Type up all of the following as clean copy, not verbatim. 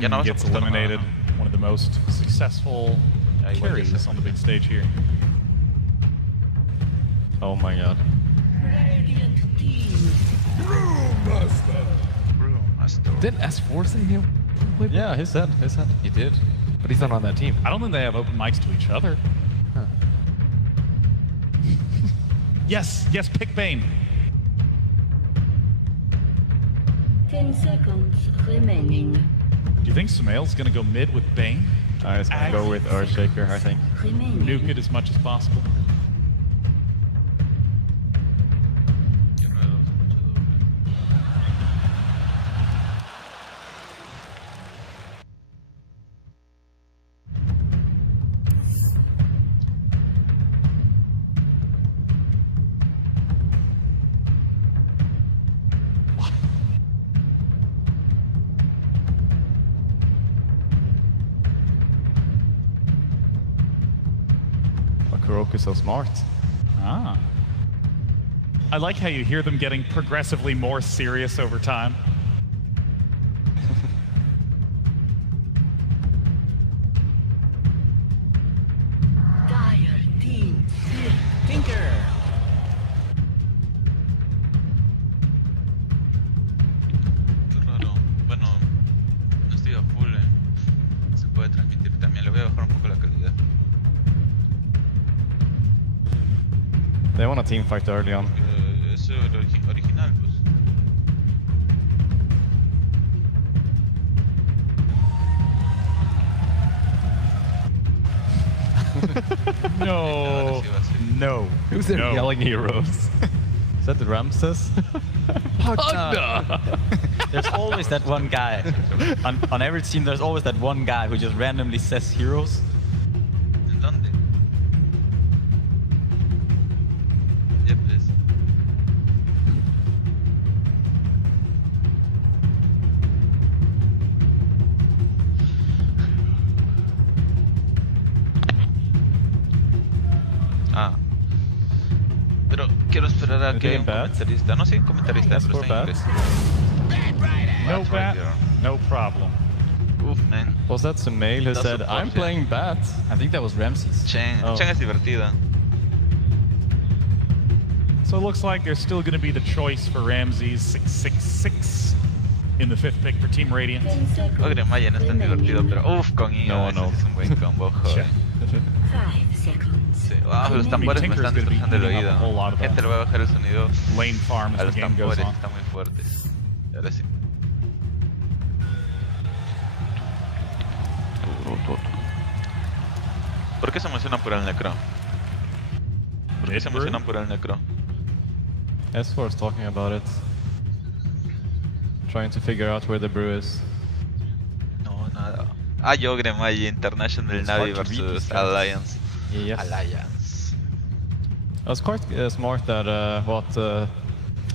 Chen gets eliminated. One of the most successful carries on the big stage here. Oh my god. Didn't S4 say him? Yeah, he said. He did. But he's not on that team. I don't think they have open mics to each other. Huh. Yes, pick Bane. 10 seconds remaining. Do you think Sumail's gonna go mid with Bane? I was gonna go with Earthshaker, I think. Nuke it as much as possible. Kuroko's so smart. Ah. I like how you hear them getting progressively more serious over time. Dire team. Tinker. Qué raro. Bueno, no estoy a full, Se puede transmitir también. Le voy a bajar un poco la calidad. They won a team fight early on. Es original, pues. No. No. Who's there yelling heroes? Is that the Ramses? There's always that one guy. On every team, there's always that one guy who just randomly says heroes. ¿En dónde? Ya pues. Pero quiero esperar a que haya un comentarista. No, sí, un comentarista, pero está en inglés. No bat, no problem. Uf, man. Was that Sumail who said, I'm playing bat? I think that was Ramses. Chen es divertida. So it looks like there's still going to be the choice for Ramses 666 in the 5th pick for Team Radiant. Ogre Maya no es tan divertido, pero uff, con Io ese es un buen combo, joder. 5 seconds. Sí, wow, los tambores me están destrozando el oído. Gente, le voy a bajar el sonido Lane farm a as los the game goes tambores, on. están muy fuertes. Y ahora sí. ¿Por qué se emocionan por el necro? ¿Por qué se emocionan por el necro? S4 is talking about it. Trying to figure out where the brew is. No, nada. Ogre Maya International Navy versus Alliance. Yes. Alliance. It was quite smart that what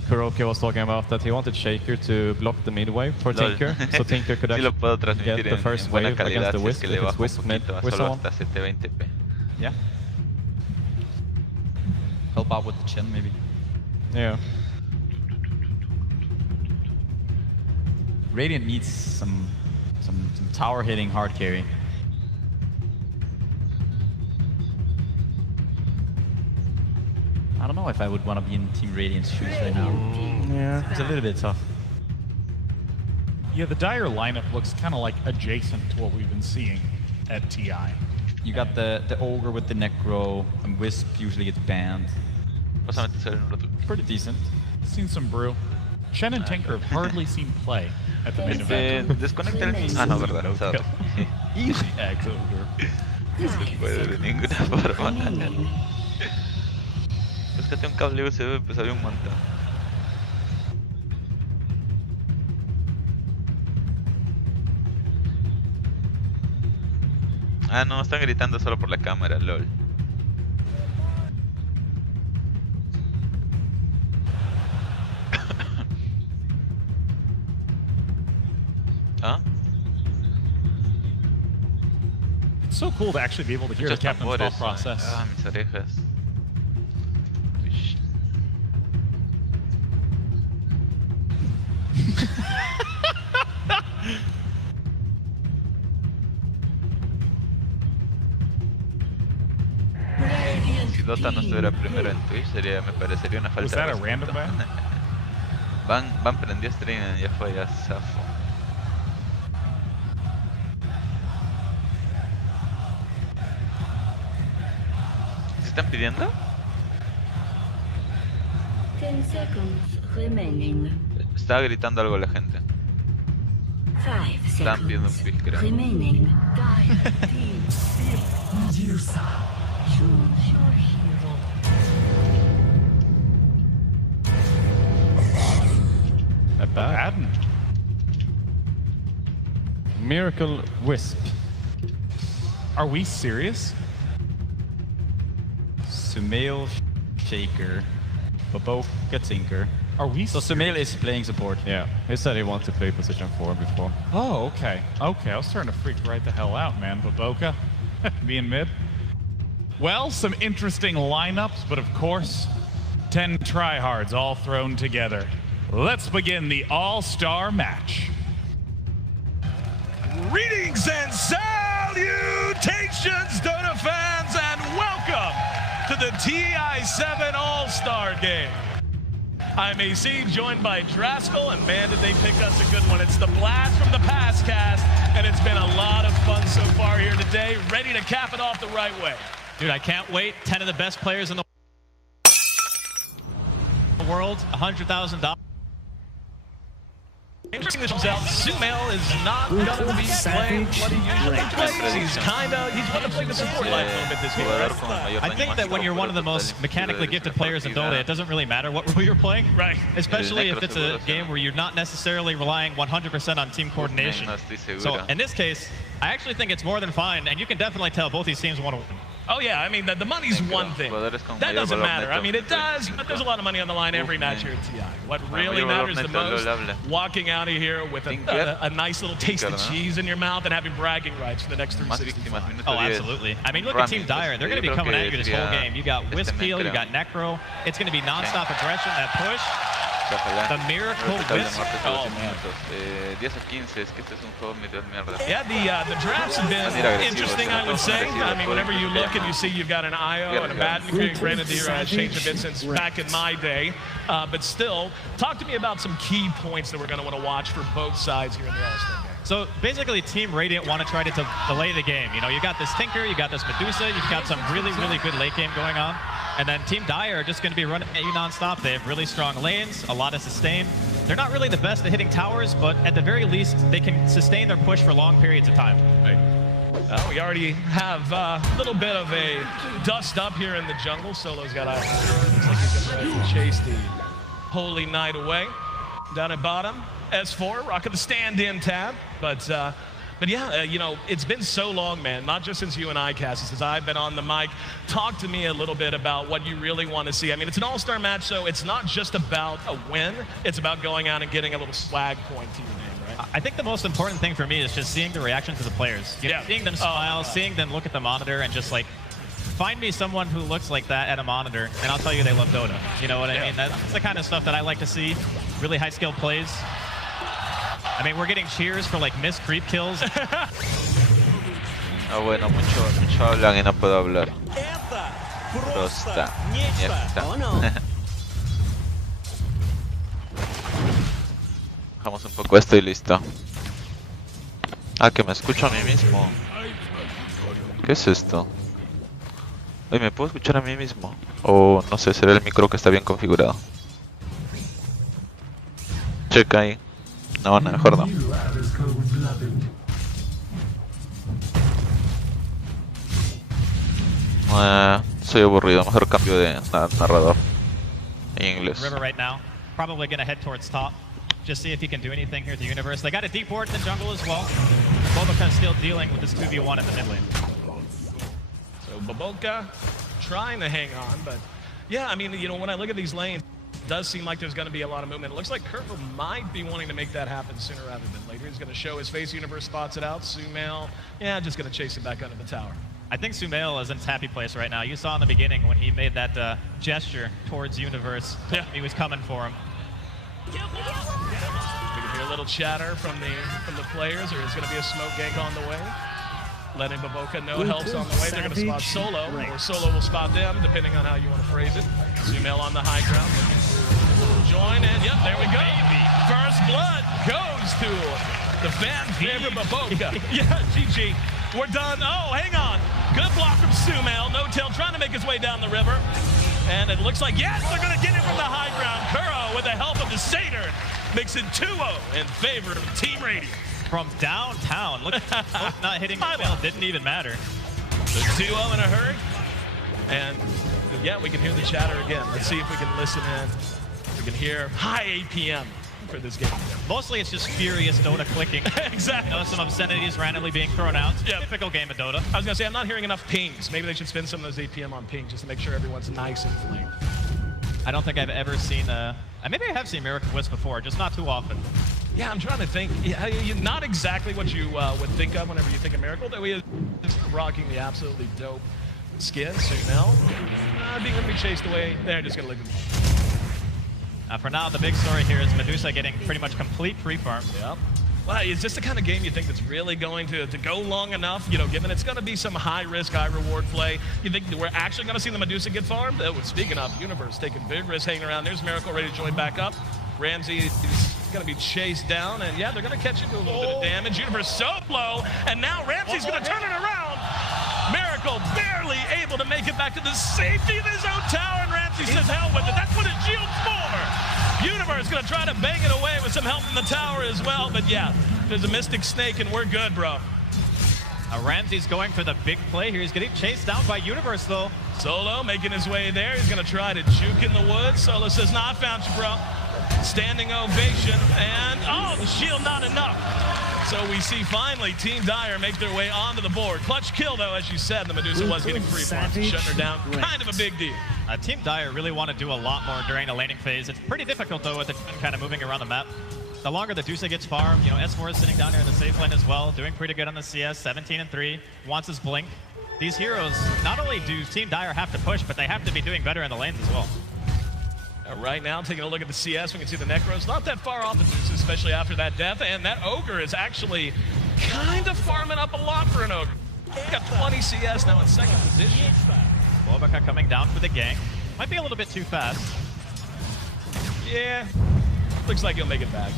Kuroko was talking about, that he wanted Shaker to block the mid wave for Tinker, so Tinker could Sí lo puedo actually transmitir get the first en buena wave calidad against the si es Wisp que if le it's bajo un Wisp mid, poquito, Wisp solo on. hasta 720p. Yeah. Help out with the Chen, maybe. Yeah. Radiant needs some tower hitting hard carry. I don't know if I would want to be in Team Radiant's shoes right now. Yeah. It's a little bit tough. Yeah, the Dire lineup looks kind of like adjacent to what we've been seeing at TI. You got the Ogre with the Necro, and Wisp usually gets banned. Pásame tu un rato. Pretty decent. Seen some brew. Chen and Tinker have hardly seen play at the main event. Desconecta el... Ah, no, verdad. Sorry. Easy eggs Ogre. No se puede de ninguna forma. Búscate un cable USB, pues había un montón. Ah, no, están gritando solo por la cámara, lol. ¿Ah? It's so cool to actually be able to hear the captain's thought process. Ah, mis orejas. Uish. Dota no estuviera primero en Twitch, me parecería una falta Was de that a respeto. random ban? Van prendió stream, ya fue, ya zafo. ¿Se están pidiendo? 10 seconds remaining. Estaba gritando algo la gente. 5 Están pidiendo un seconds pick, creo. remaining. Choose your hero. Not bad. Miracle Wisp. Are we serious? Sumail, Shaker, Baboka, Tinker. Are we So Sumail is playing support. Yeah, he said he wanted to play position 4 before. Oh, okay. Okay, I was starting to freak right the hell out, man. Baboka being mid. Well, some interesting lineups, but of course, 10 tryhards all thrown together. Let's begin the all-star match. Greetings and salutations, Dota fans, and welcome to the TI7 All-Star Game. I'm AC, joined by Draskell, and man, did they pick us a good one. It's the blast from the past cast, and it's been a lot of fun so far here today. Ready to cap it off the right way. Dude, I can't wait. 10 of the best players in the world, $100,000. Sumail is not going to be playing what he usually plays. He's going to play the support line a little bit this game. I think that when you're one of the most mechanically gifted players in Dota, it doesn't really matter what role you're playing. Right. Especially if it's a game where you're not necessarily relying 100% on team coordination. So in this case, I actually think it's more than fine, and you can definitely tell both these teams want to win. Oh yeah, I mean, the money's one thing. That doesn't matter. I mean, it does, but there's a lot of money on the line every match here at TI. What really matters the most, walking out of here with a nice little taste of cheese in your mouth and having bragging rights for the next 365. Oh, absolutely. I mean, look at Team Dire. They're going to be coming at you this whole game. You got Wisp heal, you got Necro. It's going to be non-stop aggression, that push. The Miracle Wisp. Oh, man. 10 a 15, es que este es un juego medio de mierda. Yeah, the drafts have been interesting, I would say. I mean, whenever you look and you see you've got an IO and a Madden, granted the has changed a bit since back in my day, but still, talk to me about some key points that we're going to want to watch for both sides here in the All-Star game. So basically, Team Radiant want to try to delay the game. You know, you got this Tinker, you got this Medusa, you've got some really, really good late game going on. And then Team Dire are just going to be running at you non-stop. They have really strong lanes, a lot of sustain. They're not really the best at hitting towers, but at the very least, they can sustain their push for long periods of time. We already have a little bit of a dust up here in the jungle. Solo's got looks like he's going to chase the Holy Knight away. Down at bottom, S4 rocking the stand-in tab, but yeah, you know, it's been so long, man, not just since you and I, Cassie, since I've been on the mic. Talk to me a little bit about what you really want to see. I mean, it's an all-star match, so it's not just about a win. It's about going out and getting a little swag point to your name, right? I think the most important thing for me is just seeing the reactions of the players. You know, seeing them smile, seeing them look at the monitor, and just like, find me someone who looks like that at a monitor, and I'll tell you they love Dota. You know what I mean? That's the kind of stuff that I like to see. Really high-skilled plays. I mean, we're getting cheers for like missed creep kills. Ah, bueno, mucho hablan y no puedo hablar. Prosta. Bajamos un poco esto y listo. Ah, que me escucho a mí mismo. ¿Qué es esto? Oye, ¿me puedo escuchar a mí mismo? O no sé, será el micro que está bien configurado. Checa ahí. No, no, mejor no. Soy aburrido, mejor cambio de narrador en inglés. River right now, probably going to head towards top. Just see if he can do anything here at the universe. They got a deep ward in the jungle as well. Baboka still dealing with this 2v1 in the mid lane. So Baboka trying to hang on, but yeah, I mean, you know, when I look at these lanes, it does seem like there's going to be a lot of movement. It looks like Kerber might be wanting to make that happen sooner rather than later. He's going to show his face. Universe spots it out. Sumail, yeah, just going to chase it back under the tower. I think Sumail is in his happy place right now. You saw in the beginning when he made that gesture towards Universe. Yeah. He was coming for him. We can hear a little chatter from the players, or is going to be a smoke gank on the way. letting Baboka know help's on the way. They're going to spot Solo, or Solo will spot them, depending on how you want to phrase it. Zumel on the high ground. Join, and yep, there we go. First blood goes to the fan favorite Baboka. Yeah, GG. We're done. Oh, hang on. Good block from Zumel. No tail trying to make his way down the river. And it looks like, yes, they're going to get it from the high ground. Kuro, with the help of the Satyr, makes it 2-0 in favor of Team Radiant. From downtown. Look, not hitting the wheel didn't even matter. So 2-0 in a hurry. And yeah, we can hear the chatter again. Let's see if we can listen in. We can hear high APM for this game. Mostly it's just furious Dota clicking. Exactly. You know, some obscenities randomly being thrown out. Yeah. Typical game of Dota. I was going to say, I'm not hearing enough pings. Maybe they should spend some of those APM on ping just to make sure everyone's nice and flamed. I don't think I've ever seen maybe I have seen Miracle Wisp before, just not too often. Yeah, I'm trying to think. Yeah, not exactly what you would think of whenever you think of Miracle. That we is rocking the absolutely dope skin. Zumel being going to be chased away. They're just going to leave him. For now, the big story here is Medusa getting pretty much complete free farm. Yep. Well, is this the kind of game you think that's really going to go long enough? You know, given it's going to be some high-risk, high-reward play, you think we're actually going to see the Medusa get farmed? Speaking of, Universe taking big risks hanging around. There's Miracle ready to join back up. Ramsey is going to be chased down, and yeah, they're going to catch him to a little bit of damage. Universe so low, and now Ramsey's going to turn it around. Miracle barely able to make it back to the safety of his own tower, and Ramsey says, hell with it. That's what his shield's for. Universe going to try to bang it away with some help from the tower as well, but yeah, there's a Mystic Snake, and we're good, bro. Ramsey's going for the big play here. He's getting chased down by Universe, though. Solo making his way there. He's going to try to juke in the woods. Solo says, nah, I found you, bro. Standing ovation, and oh, the shield not enough. So we see finally Team Dire make their way onto the board. Clutch kill, though, as you said, the Medusa was getting free farm, shutting her down. Kind of a big deal. Team Dire really want to do a lot more during the laning phase. It's pretty difficult, though, with the kind of moving around the map. The longer the Medusa gets farmed, you know, S4 is sitting down here in the safe lane as well, doing pretty good on the CS, 17-3, wants his blink. These heroes, not only do Team Dire have to push, but they have to be doing better in the lanes as well. Right now, taking a look at the CS, we can see the Necros not that far off, especially after that death, and that Ogre is actually kind of farming up a lot for an Ogre. He got 20 CS now in second position. Baboka coming down for the gank. Might be a little bit too fast. Yeah, looks like he'll make it back.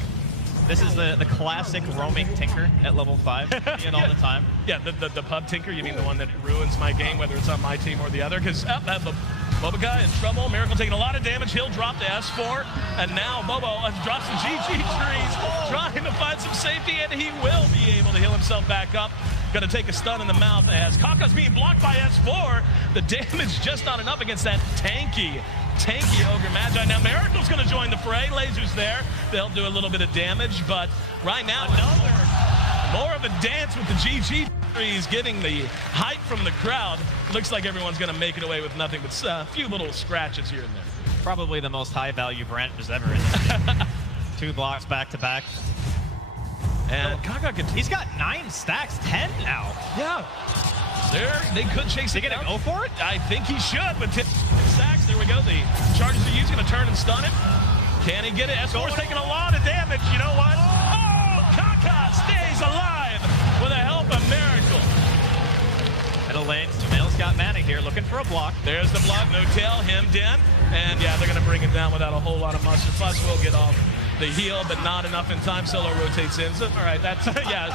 This is the classic roaming Tinker at level 5, seeing all the time. Yeah, the pub Tinker, you mean the one that ruins my game, whether it's on my team or the other, because Baboka in trouble. Miracle taking a lot of damage. He'll drop the S4, and now Bobo drops the GG trees, trying to find some safety, and he will be able to heal himself back up. Gonna take a stun in the mouth as Kaka's being blocked by S4. The damage just not enough against that tanky Ogre Magi. Now Miracle's gonna join the fray. Lasers there. They'll do a little bit of damage, but right now, more of a dance with the GG trees, getting the hype from the crowd. Looks like everyone's gonna make it away with nothing but a few little scratches here and there. Probably the most high-value branches ever in this game. 2 blocks back-to-back. And Kaka, he's got 9 stacks, 10 now. Yeah. They could chase it. They gonna go for it? I think he should, but 10 stacks. There we go. The charges to use, gonna turn and stun him. Can he get it? S4's taking a lot of damage. You know what? Oh, Kaka stays alive with the help of Miracle. Middle lane, Sumail's got mana here, looking for a block. There's the block, no tail, hemmed in. And yeah, they're gonna bring it down without a whole lot of mustard. Plus, we'll get off the heal, but not enough in time. Solo rotates in. So, all right, that's, yeah.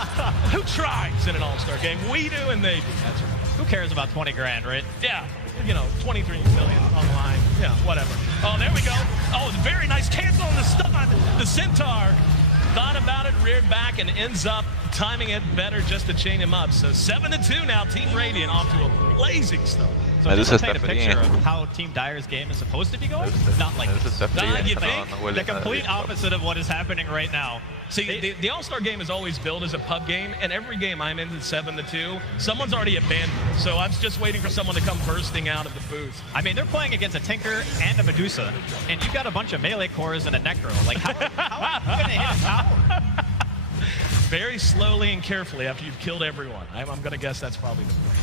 Who tries in an all-star game? We do and they do. That's right. Who cares about 20 grand, right? Yeah, you know, 23 million on the line. Yeah, whatever. Oh, there we go. Oh, very nice cancel on the stun. The Centaur thought about it, reared back, and ends up timing it better just to chain him up. So 7-2 now, Team Radiant off to a blazing start. So just to paint a picture of how Team Dire's game is supposed to be going, not like this. You think the complete opposite of what is happening right now. See, the All-Star game is always billed as a pub game, and every game I'm in is 7-2. Someone's already abandoned, so I'm just waiting for someone to come bursting out of the booth. I mean, they're playing against a Tinker and a Medusa, and you've got a bunch of melee cores and a Necro. Like, how are you going to hit a tower? Very slowly and carefully after you've killed everyone. I'm going to guess that's probably the point.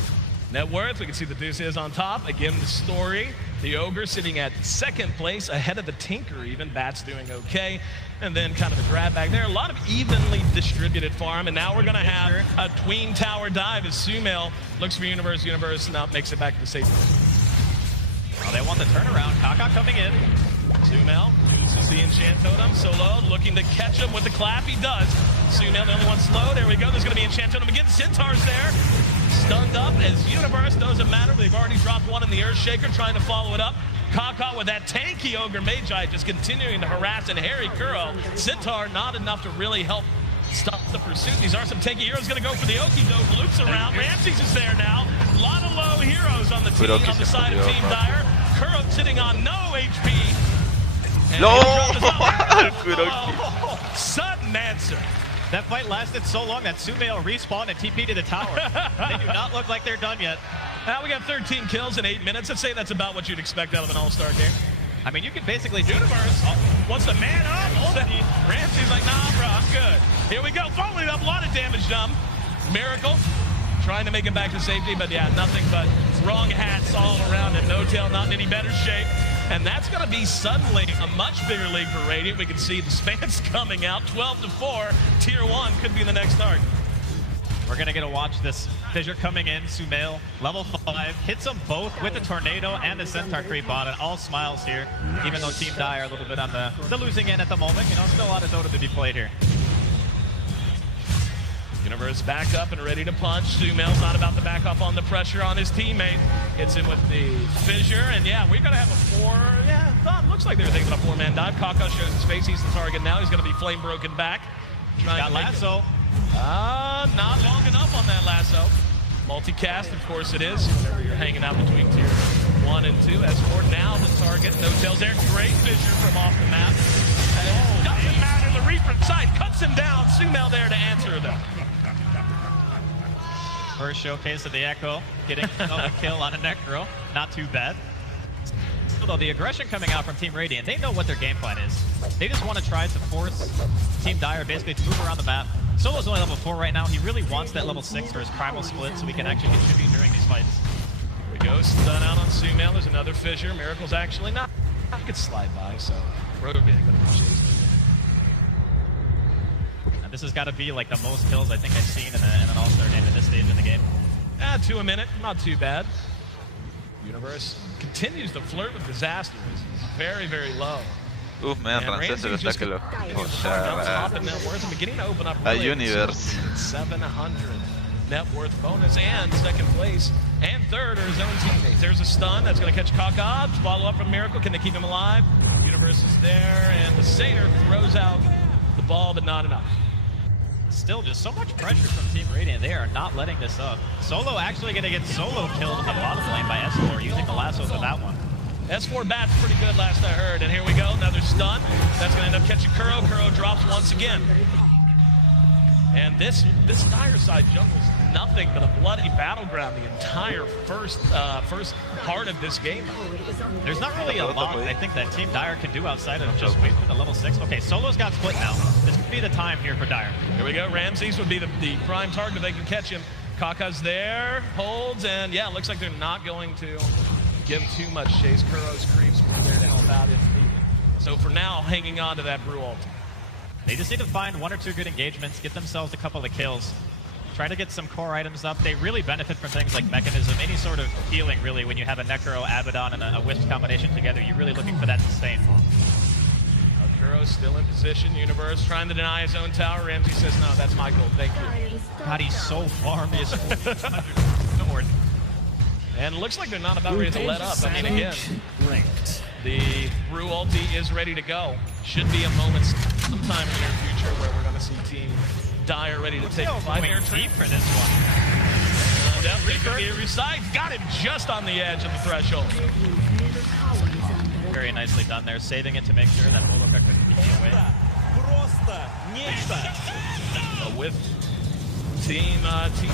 Net worth, we can see the Deuce is on top. Again, the story The Ogre sitting at second place, ahead of the Tinker even. Bat's doing okay. And then kind of a grab back there. A lot of evenly distributed farm. And now we're going to have a tween tower dive as Sumail looks for Universe. Universe now makes it back to the safe. Well, they want the turnaround. Kaka coming in. Sumail uses the enchant totem. Solo looking to catch him with the clap. He does. Sumail the only one slow. There we go. There's going to be enchant totem again. Centaur's there. Stunned up as Universe. Doesn't matter. They've already dropped one in the Earthshaker, trying to follow it up. Kaka with that tanky Ogre Magi just continuing to harass and harry Kuro. Centaur not enough to really help stop the pursuit. These are some tanky heroes going to go for the Okie-doke. Loops around. Ramses is there now. A lot of low heroes on the team, on the side of Team Dire. Kuro sitting on no HP. No! Sudden answer. That fight lasted so long that Sumail respawned and TP to the tower. They do not look like they're done yet. Now we got 13 kills in 8 minutes. Let's say that's about what you'd expect out of an all-star game. I mean, you can basically Universe wants the man up. Ramsey's like, nah, bro, I'm good. Here we go. Following up, a lot of damage done. Miracle trying to make it back to safety, but yeah, nothing but wrong hats all around and No Tail not in any better shape. And that's going to be suddenly a much bigger league for Radiant. We can see the spans coming out. 12-4. Tier 1 could be the next target. We're going to get to watch this Fissure coming in. Sumail, level 5, hits them both with the Tornado and the Centaur creep on it. All smiles here, even though Team Die are a little bit on the losing end at the moment. You know, still a lot of Dota to be played here. Universe back up and ready to punch. Sumail's not about to back off on the pressure on his teammate. Hits him with the Fissure, and yeah, we're going to have a looks like they were thinking a 4-man dive. Kaka shows his face. He's the target now. He's going to be flame broken back. Got lasso. Not long enough on that lasso. Multicast, of course it is. Whenever you're hanging out between tier 1 and 2. Escort now the target. No Tails there. Great Fissure from off the map. Doesn't matter. The Reaper side cuts him down. Sumail there to answer them. First showcase of the Echo, getting another kill on a Necro. Not too bad. Although the aggression coming out from Team Radiant, they know what their game plan is. They just want to try to force Team Dire basically to move around the map. Solo's only level 4 right now. He really wants that level 6 for his primal split so he can actually contribute during these fights. Here we go, stun out on Sumail. There's another Fissure. Miracle's actually not. He could slide by, so Rogue being going to be chased. And this has got to be like the most kills I think I've seen in an all-star game at this stage in the game. 2 a minute, not too bad. Universe continues to flirt with disaster. This is very, very low. Man, francese lo está que lo a Universe. 700 net worth bonus and second place and third are his own teammates. There's a stun that's going to catch Kaka. Follow up from Miracle. Can they keep him alive? Universe is there, and the Satyr throws out the ball, but not enough. Still just so much pressure from Team Radiant. They are not letting this up. Solo actually going to get solo killed in the bottom lane by S4 using the lasso for that one. S4 Bat's pretty good last I heard, and here we go, another stun. That's going to end up catching Kuro. Kuro drops once again. And this Dire side jungle's nothing but a bloody battleground the entire first part of this game. There's not really a lot I think that Team Dire can do outside of just wait for the level 6. Okay, Solo's got split now. This could be the time here for Dire. Here we go, Ramses would be the prime target if they can catch him. Kaka's there, holds, and yeah, looks like they're not going to give too much chase. Kuro's creeps will be there to help out if needed. So for now, hanging on to that Brew ult. They just need to find 1 or 2 good engagements, get themselves a couple of kills, try to get some core items up. They really benefit from things like Mechanism, any sort of healing really when you have a Necro, Abaddon, and a Wisp combination together. You're really looking for that sustain. Kuro's still in position. Universe trying to deny his own tower. Ramsey says, no, that's my goal. Thank you. God, he's so farmed. He's north. And it looks like they're not about ready to let up. I mean, again, the Brew ulti is ready to go. Should be a moment sometime in the near future where we're going to see Team Dire ready to take a 5-air deep for this one. Got him just on the edge of the threshold. Very nicely done there, saving it to make sure that Moloka couldn't keep it away. With Team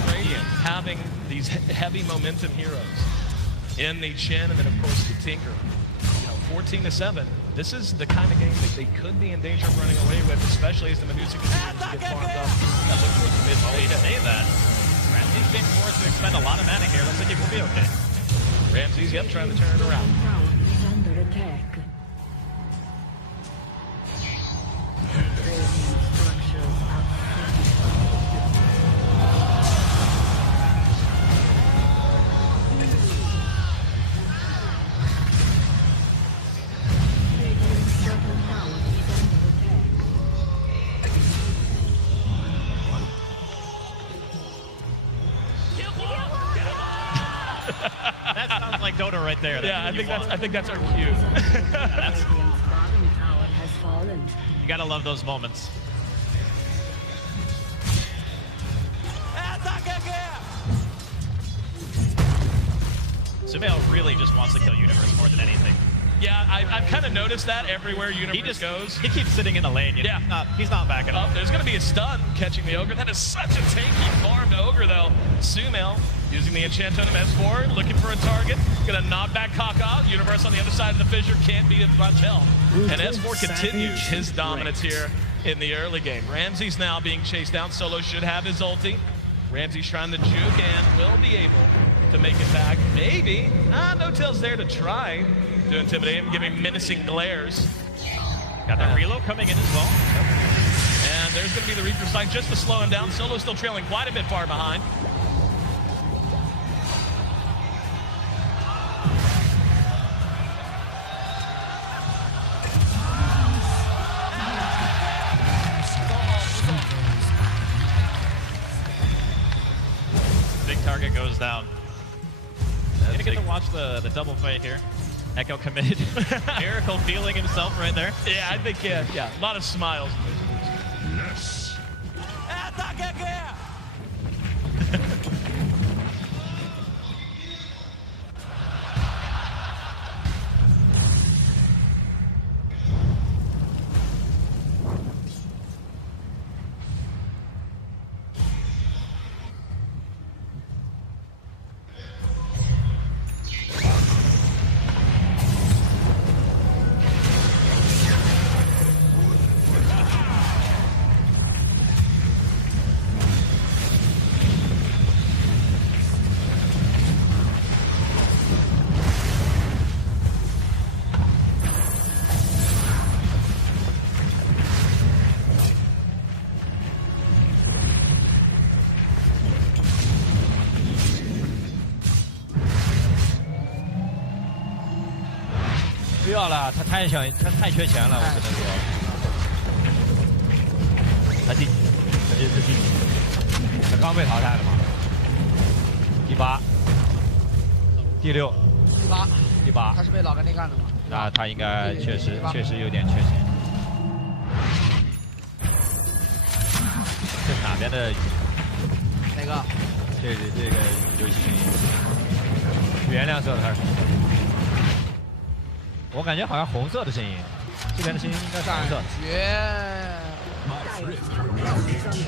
Radiant having these heavy momentum heroes in the Chen and then of course the Tinker. 14-7. This is the kind of game that they could be in danger of running away with, especially as the Medusa continues to get farmed up and look towards the mid-lane. To say that, Ramsey's being forced to expend a lot of mana here. Looks like it will be okay. Ramsey's, yep, trying to turn it around. Dota right there. Yeah, I think that's our cue. Radiant's bottom tower has fallen. You gotta love those moments. Sumail really just wants to kill Universe more than anything. Yeah, I've kind of noticed that everywhere Universe goes. He keeps sitting in the lane. He's not backing up. There's going to be a stun catching the Ogre. That is such a tanky farmed Ogre, though. Sumail using the enchant on S4, looking for a target. Going to knock back Kaka. Universe on the other side of the fissure can't beat it much help. And S4 continues his dominance here in the early game. Ramsey's now being chased down. Solo should have his ulti. Ramsey's trying to juke and will be able to make it back. Maybe. No Tail's there to try to intimidate him, giving menacing glares. Got that reload coming in as well. And there's going to be the Reaper Sight just to slow him down. Solo's still trailing quite a bit far behind. Big target goes down. Gonna get to watch the double fight here. Echo committed. Miracle feeling himself right there. Yeah, I think, yeah, a lot of smiles.不要了，他太缺钱了，我只能说。他刚被淘汰了嘛？第8，第6，第8。他是被老干爹干的吗？那他应该确实有点缺钱。这是哪边的？哪个？这个游戏声音，原谅色的还是红色？我感觉好像红色的声音，这边的声音应该是红色的。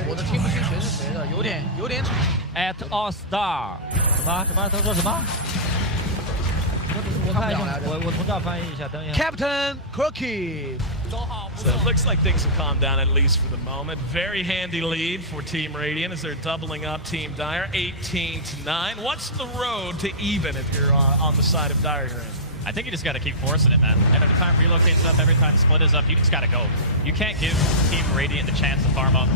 我都听不清谁是谁的，有点吵。At all star， 什么？他说什么？我看一下，我从这儿翻译一下，等一下。Captain Cookie。 So it looks like things have calmed down, at least for the moment. Very handy lead for Team Radiant as they're doubling up Team Dire, 18-9. What's the road to even if you're on the side of Dire here? I think you just got to keep forcing it, man. And every time relocate's up, every time split is up, you just got to go. You can't give Team Radiant the chance to farm up.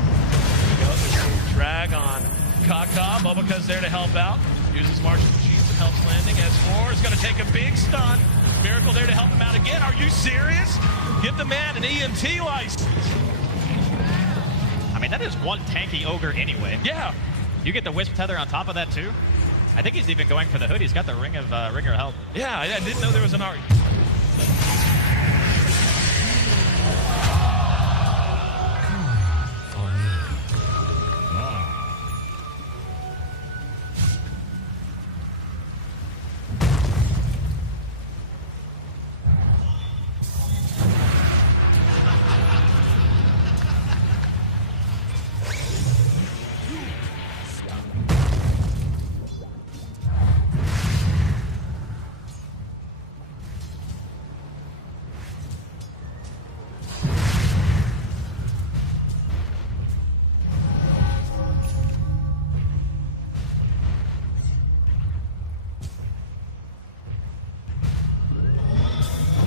Drag on Kaka. Bobaka's there to help out. Uses Martial Machines and helps landing. S4 is going to take a big stun. Miracle there to help him out again. Are you serious? Give the man an EMT license. I mean, that is one tanky Ogre anyway. Yeah. You get the Wisp Tether on top of that too. I think he's even going for the hood. He's got the Ringer Help. Yeah, I didn't know there was an Ari.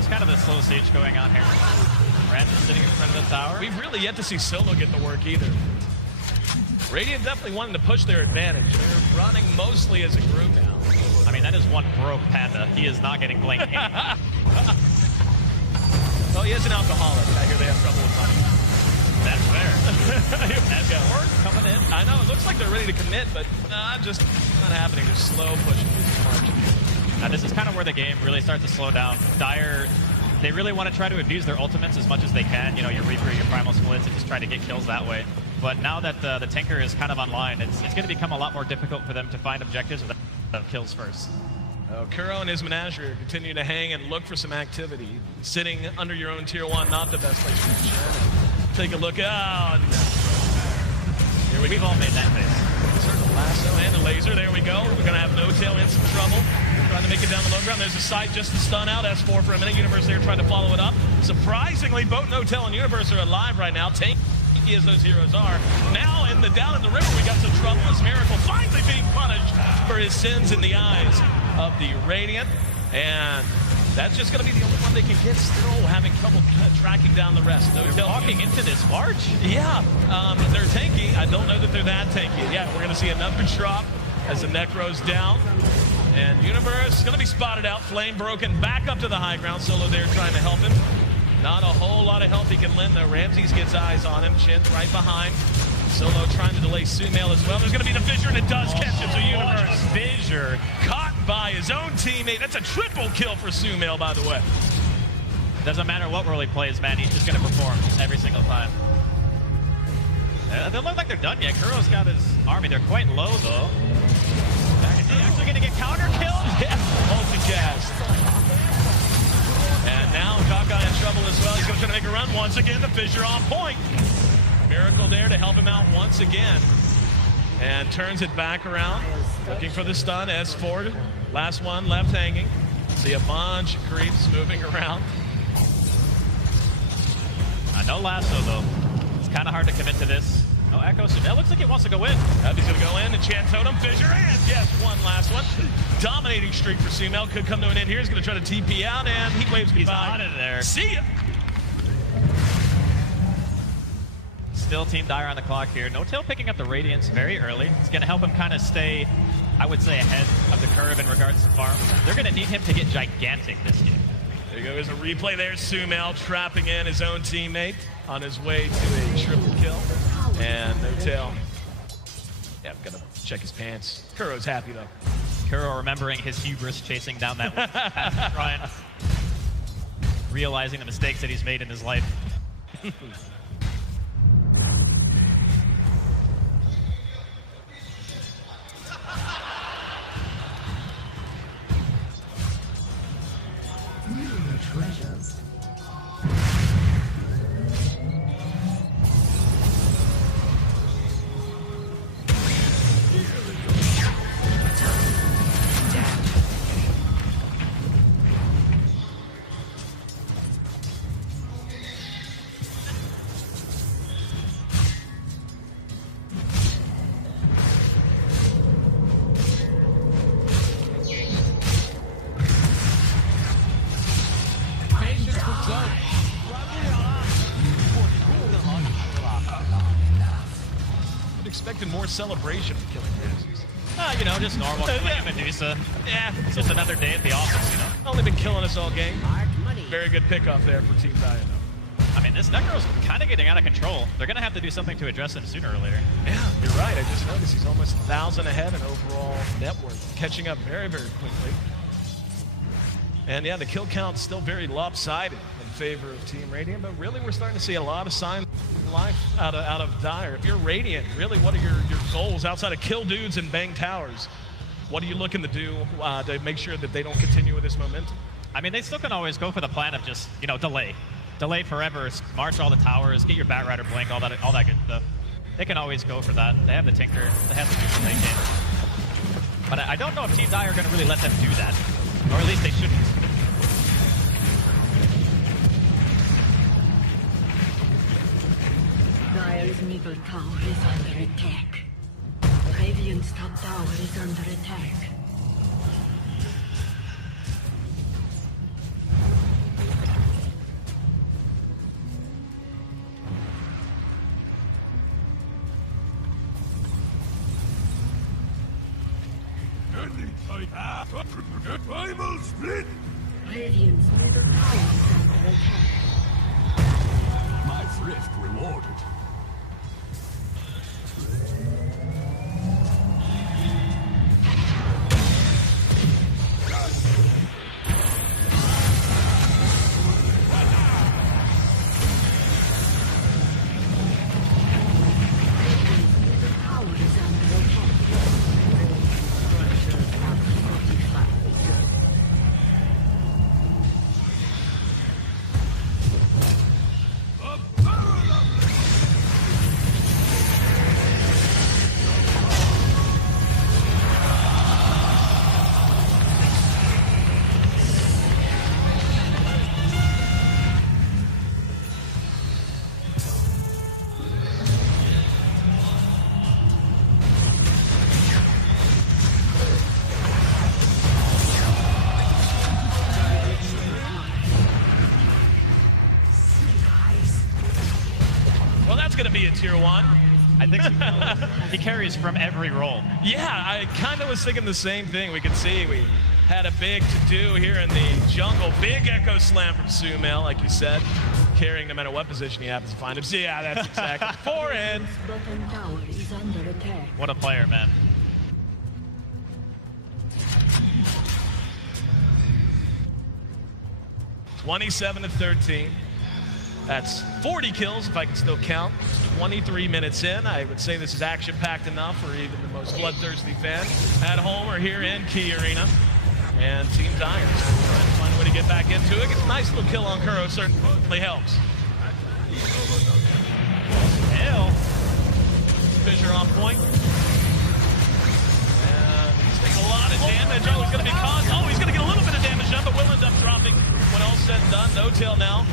Kind of a slow siege going on here. Brandon's sitting in front of the tower. We've really yet to see Solo get the work either. Radiant definitely wanting to push their advantage. They're running mostly as a group now. I mean, that is one broke Panda. He is not getting blanked. Well, he is an alcoholic. I hear they have trouble with money. That's fair. S4 coming in. I know, it looks like they're ready to commit, but just not happening. They're slow pushing through the march. This is kind of where the game really starts to slow down. Dire, they really want to try to abuse their ultimates as much as they can. You know, your Reaper, your Primal Splits, and just try to get kills that way. But now that the Tinker is kind of online, it's going to become a lot more difficult for them to find objectives without kills first. Kuro and his Menagerie continue to hang and look for some activity. Sitting under your own tier 1, not the best place for you. Take a look. Oh, no. Here we've all made that face. Insert the lasso and the laser. There we go. We're going to have No Tail in some trouble. Trying to make it down the low ground. There's a sight just to stun out. S4 for a minute. Universe there trying to follow it up. Surprisingly, both No Tail and Universe are alive right now. Tanky as those heroes are. Now down in the river, we got some trouble as Miracle finally being punished for his sins in the eyes of the Radiant. And that's just going to be the only one they can get, still having trouble tracking down the rest. They're walking into this March? Yeah, they're tanky. I don't know that they're that tanky. Yeah, we're going to see another drop as the Necro's down. And Universe is going to be spotted out. Flame broken back up to the high ground. Solo there trying to help him. Not a whole lot of help he can lend, though. Ramses gets eyes on him. Chin's right behind. Solo trying to delay Sumail as well. There's going to be the fissure, and it does catch him. So Universe fissure caught by his own teammate. That's a triple kill for Sumail, by the way. Doesn't matter what role he plays, man. He's just going to perform every single time. They don't look like they're done yet. Kuro's got his army. They're quite low, though. Is he actually going to get counter killed? Yeah, multicast. And now Kaka in trouble as well. He's going to try to make a run once again. The fissure on point. Miracle there to help him out once again. And turns it back around. Looking for the stun. S4, last one left hanging. See a bunch of creeps moving around. No lasso, though. It's kind of hard to commit to this. No Echo. That looks like he wants to go in. He's going to go in. And Chan Totem, fissure, and yes, one last one. Dominating streak for Sumail. Could come to an end here. He's going to try to TP out, and Heat Waves goodbye. He's on it there. See ya. Still Team Dire on the clock here. No Tail picking up the Radiance very early. It's going to help him kind of stay, I would say, ahead of the curve in regards to farm. They're going to need him to get gigantic this game. There you go. There's a replay there. Sumail trapping in his own teammate on his way to a triple kill. And No Tail. Yeah, I'm going to check his pants. Kuro's happy, though. Kuro remembering his hubris chasing down that Ryan. Realizing the mistakes that he's made in his life. Treasures. Expected more celebration for killing Ramses. You know, just normal. Medusa. Yeah, it's just another day at the office, you know. Only been killing us all game. Very good pickoff there for Team Dire. I mean, this Necro's kind of getting out of control. They're going to have to do something to address him sooner or later. Yeah, you're right. I just noticed he's almost 1,000 ahead in overall net worth. Catching up very, very quickly. And yeah, the kill count's still very lopsided in favor of Team Radiant, but really we're starting to see a lot of signs of life out of Dire. If you're Radiant, really what are your goals outside of kill dudes and bang towers? What are you looking to do to make sure that they don't continue with this momentum? I mean, they still can always go for the plan of just, you know, delay forever, march all the towers, get your Batrider blink, all that good stuff. They can always go for that. They have the Tinker, they have the Juice late game. But I don't know if Team Dire are going to really let them do that, or at least they shouldn't. Dire's middle tower is under attack. Radiant's top tower is under attack. Primal split! Radiant's middle tower is under attack. My thrift rewarded. That's going to be a tier 1. I think he carries from every role. Yeah, I kind of was thinking the same thing. We could see we had a big to-do here in the jungle. Big Echo Slam from Sumail, like you said. Carrying no matter what position he happens to find him. So yeah, that's exactly. 4 in. Bottom tower is under attack. What a player, man. (27-13). That's 40 kills, if I can still count. 23 minutes in. I would say this is action-packed enough for even the most bloodthirsty fan at home or here in KeyArena. And Team Dire trying to find a way to get back into it. Gets a nice little kill on Kuro, certainly helps. Hell. Fisher on point. And he's taking a lot of damage. Oh, he's going to be caught. Oh, he's going to get a little bit of damage done, but will end up dropping when all's said and done. No tail now.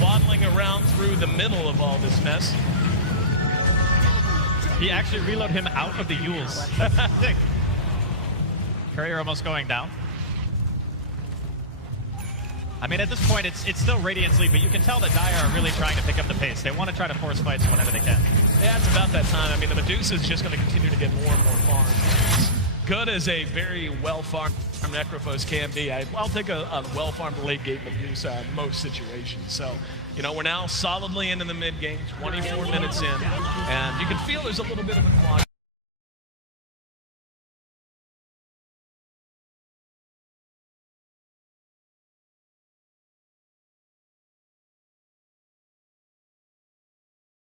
Waddling around through the middle of all this mess. He actually reloaded him out of the Yules. Courier almost going down. I mean, at this point, it's still Radiant's lead, but you can tell that Dire are really trying to pick up the pace. They want to try to force fights whenever they can. Yeah, it's about that time. I mean, the Medusa is just going to continue to get more and more farmed. As good as a very well-farmed Necrophos can be, I'll take a well-farmed late-game Medusa in most situations. So, you know, we're now solidly into the mid-game, 24 minutes in, and you can feel there's a little bit of a clock.